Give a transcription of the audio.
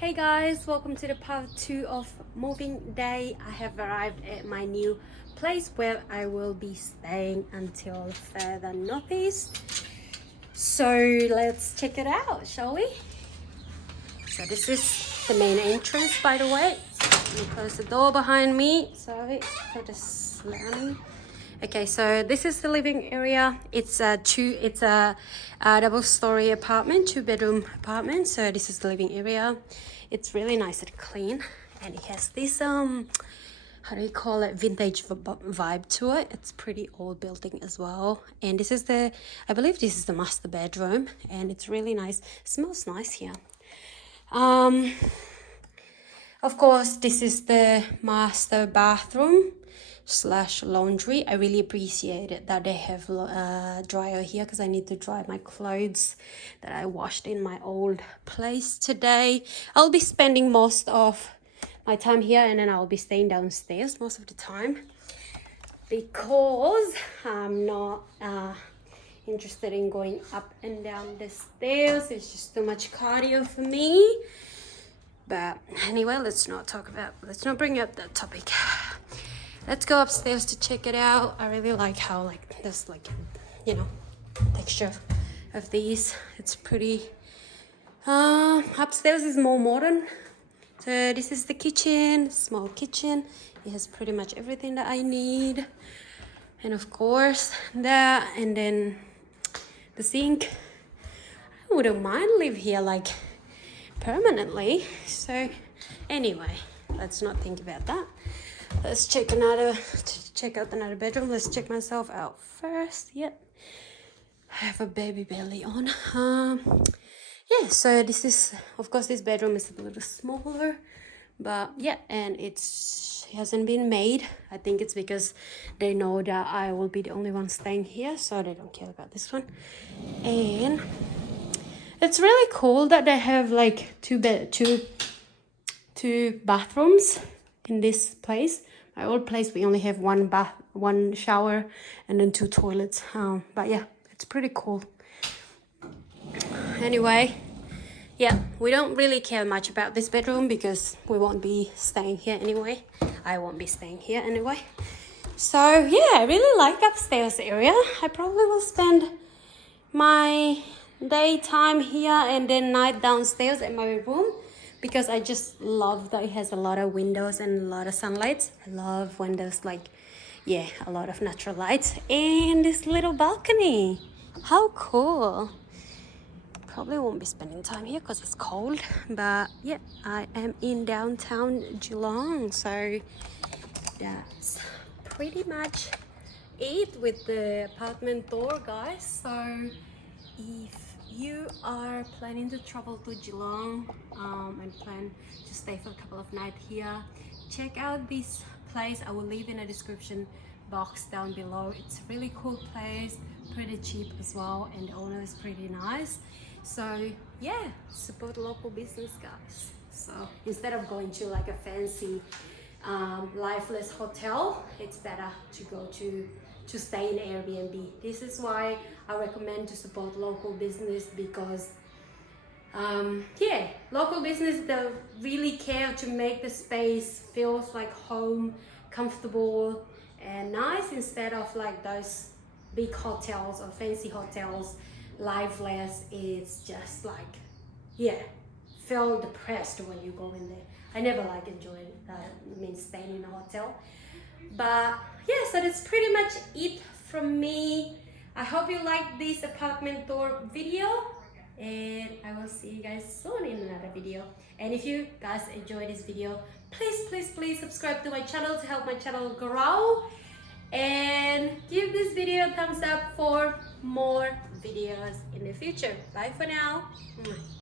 Hey guys, welcome to the part 2 of moving day. I have arrived at my new place where I will be staying until further notice. So let's check it out, shall we? So this is the main entrance, by the way. Let me close the door behind me. Sorry for the slamming. Okay, so this is the living area. It's a double-story apartment, 2-bedroom apartment. So this is the living area. It's really nice and clean, and it has this how do you call it, vintage vibe to it. It's pretty old building as well. And this is I believe this is the master bedroom, and it's really nice. It smells nice here. Of course, this is the master bathroom / laundry. I really appreciate it that they have a dryer here because I need to dry my clothes that I washed in my old place today. I'll be spending most of my time here, and then I'll be staying downstairs most of the time because I'm not interested in going up and down the stairs. It's just too much cardio for me. But anyway, let's not bring up that topic. Let's go upstairs to check it out. I really like how this texture of these. It's pretty. Upstairs is more modern. So this is the kitchen, small kitchen. It has pretty much everything that I need. And of course that, and then the sink. I wouldn't mind live here permanently. So anyway, let's not think about that. Let's check out another bedroom. Let's check myself out first. Yep, I have a baby belly on. Yeah, so this is, of course, this bedroom is a little smaller, but yeah, and it hasn't been made. I think it's because they know that I will be the only one staying here, so they don't care about this one. And it's really cool that they have two bathrooms in this place. My old place, we only have one shower, and then 2 toilets. But yeah, it's pretty cool. Anyway, yeah, we don't really care much about this bedroom because we won't be staying here anyway. I won't be staying here anyway. So yeah, I really like upstairs area. I probably will spend my daytime here and then night downstairs in my room, because I just love that it has a lot of windows and a lot of sunlight. I love when there's a lot of natural light. And this little balcony, how cool. Probably won't be spending time here because it's cold, but yeah, I am in downtown Geelong, so that's pretty much it with the apartment tour, guys. So if you are planning to travel to Geelong and plan to stay for a couple of nights here, check out this place. I will leave in a description box down below. It's a really cool place, pretty cheap as well, and the owner is pretty nice. So yeah, support local business, guys. So instead of going to a fancy lifeless hotel, it's better to go to stay in Airbnb. This is why I recommend to support local business, because local business, they really care to make the space feels like home, comfortable and nice, instead of those big hotels or fancy hotels, lifeless. It's just feel depressed when you go in there. I never staying in a hotel. But yeah, so that's pretty much it from me. I hope you like this apartment tour video, and I will see you guys soon in another video. And if you guys enjoy this video, please subscribe to my channel to help my channel grow, and give this video a thumbs up for more videos in the future. Bye for now.